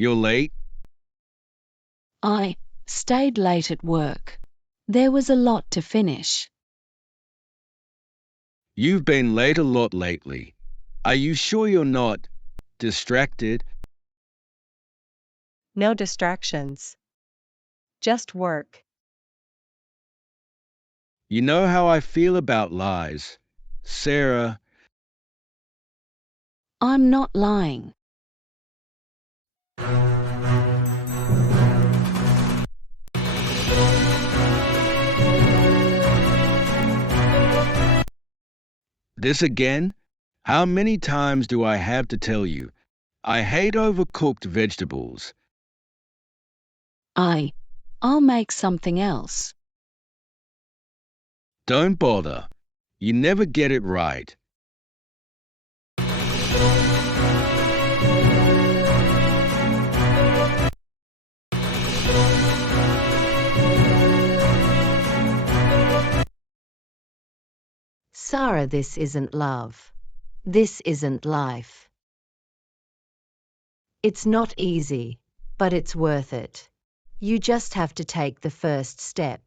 You're late? I stayed late at work. There was a lot to finish. You've been late a lot lately. Are you sure you're not distracted? No distractions. Just work. You know how I feel about lies. Sarah, I'm not lying. this again? How many times do I have to tell you? I hate overcooked vegetables. I'll make something else. Don't bother. You never get it right. Sarah, this isn't love. This isn't life. It's not easy, but it's worth it. You just have to take the first step.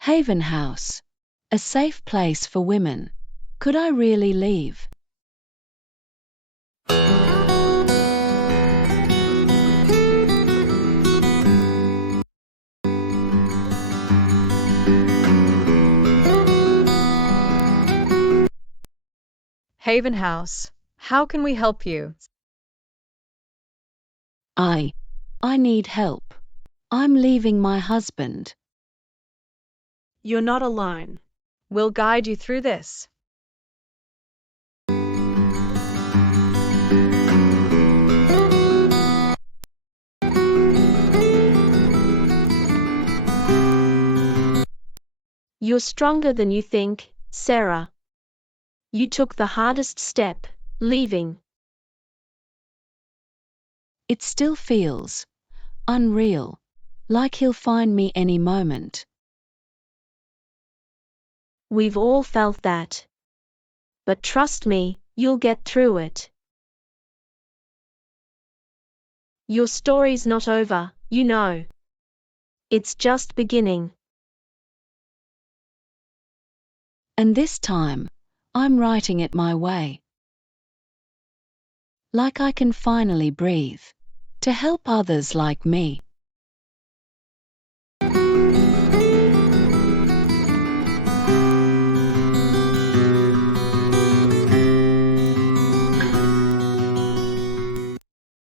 Haven House. A safe place for women. Could I really leave? Haven House, how can we help you? I need help. I'm leaving my husband. You're not alone. We'll guide you through this. You're stronger than you think, Sarah. You took the hardest step, leaving. It still feels unreal, like he'll find me any moment. We've all felt that. But trust me, you'll get through it. Your story's not over, you know. It's just beginning. And this time, I'm writing it my way. Like I can finally breathe, to help others like me.